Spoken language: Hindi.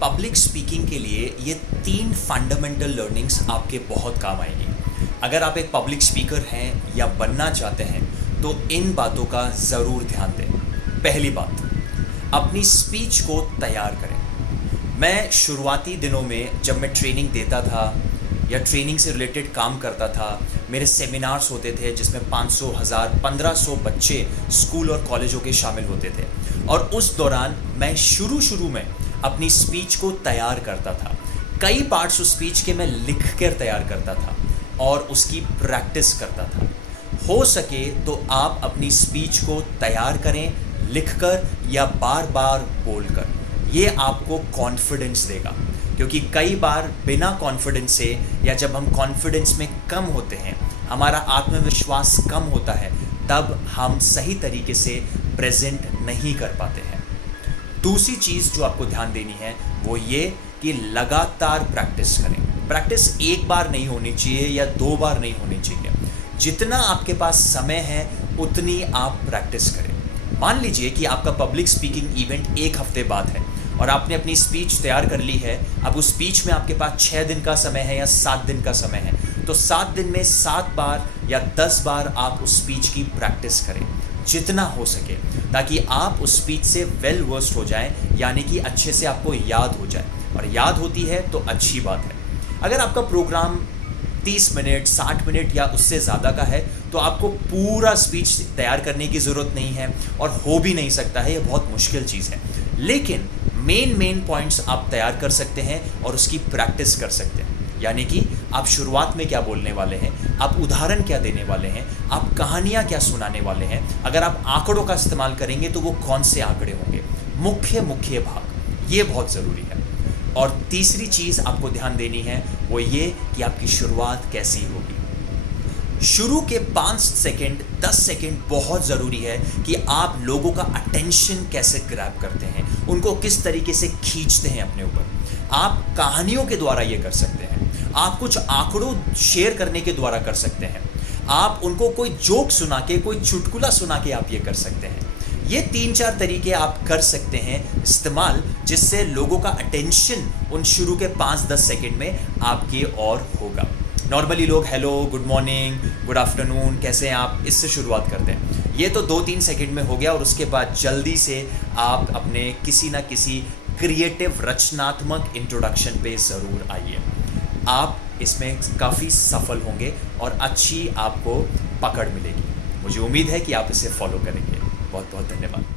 पब्लिक स्पीकिंग के लिए ये 3 फंडामेंटल लर्निंग्स आपके बहुत काम आएंगी। अगर आप एक पब्लिक स्पीकर हैं या बनना चाहते हैं तो इन बातों का ज़रूर ध्यान दें। पहली बात, अपनी स्पीच को तैयार करें। मैं शुरुआती दिनों में जब मैं ट्रेनिंग देता था या ट्रेनिंग से रिलेटेड काम करता था, मेरे सेमिनार्स होते थे जिसमें 500, 1000, 1500 बच्चे स्कूल और कॉलेजों के शामिल होते थे, और उस दौरान मैं शुरू में अपनी स्पीच को तैयार करता था। कई पार्ट्स उस स्पीच के मैं लिख कर तैयार करता था और उसकी प्रैक्टिस करता था। हो सके तो आप अपनी स्पीच को तैयार करें, लिखकर या बार बार बोलकर। ये आपको कॉन्फिडेंस देगा, क्योंकि कई बार बिना कॉन्फिडेंस से या जब हम कॉन्फिडेंस में कम होते हैं, हमारा आत्मविश्वास कम होता है, तब हम सही तरीके से प्रेजेंट नहीं कर पाते हैं। दूसरी चीज़ जो आपको ध्यान देनी है वो ये कि लगातार प्रैक्टिस करें। प्रैक्टिस एक बार नहीं होनी चाहिए या 2 बार नहीं होनी चाहिए। जितना आपके पास समय है उतनी आप प्रैक्टिस करें। मान लीजिए कि आपका पब्लिक स्पीकिंग इवेंट 1 हफ्ते बाद है और आपने अपनी स्पीच तैयार कर ली है। अब उस स्पीच में आपके पास 6 दिन का समय है या 7 दिन का समय है, तो 7 दिन में 7 बार या 10 बार आप उस स्पीच की प्रैक्टिस करें जितना हो सके, ताकि आप उस स्पीच से वेल वर्स्ड हो जाएं, यानी कि अच्छे से आपको याद हो जाए। और याद होती है तो अच्छी बात है। अगर आपका प्रोग्राम 30 मिनट, 60 मिनट या उससे ज़्यादा का है तो आपको पूरा स्पीच तैयार करने की ज़रूरत नहीं है, और हो भी नहीं सकता है, ये बहुत मुश्किल चीज़ है। लेकिन मेन पॉइंट्स आप तैयार कर सकते हैं और उसकी प्रैक्टिस कर सकते हैं। यानी कि आप शुरुआत में क्या बोलने वाले हैं, आप उदाहरण क्या देने वाले हैं, आप कहानियाँ क्या सुनाने वाले हैं। अगर आप आंकड़ों का इस्तेमाल करेंगे तो वो कौन से आंकड़े होंगे, मुख्य भाग, ये बहुत ज़रूरी है। और तीसरी चीज़ आपको ध्यान देनी है वो ये कि आपकी शुरुआत कैसी होगी। शुरू के 5 सेकंड, 10 सेकंड बहुत ज़रूरी है कि आप लोगों का अटेंशन कैसे ग्रैब करते हैं, उनको किस तरीके से खींचते हैं अपने ऊपर। आप कहानियों के द्वारा ये कर सकते हैं, आप कुछ आंकड़ों शेयर करने के द्वारा कर सकते हैं, आप उनको कोई जोक सुना के, कोई चुटकुला सुना के आप ये कर सकते हैं। ये 3-4 तरीके आप कर सकते हैं इस्तेमाल, जिससे लोगों का अटेंशन उन शुरू के 5-10 सेकंड में आपकी ओर होगा। नॉर्मली लोग hello, good morning, good afternoon, कैसे हैं आप, इससे शुरुआत करते हैं। ये तो 2-3 सेकंड में हो गया, और उसके बाद जल्दी से आप अपने किसी ना किसी क्रिएटिव, रचनात्मक इंट्रोडक्शन पे ज़रूर आइए। आप इसमें काफ़ी सफल होंगे और अच्छी आपको पकड़ मिलेगी। मुझे उम्मीद है कि आप इसे फॉलो करेंगे। बहुत बहुत धन्यवाद।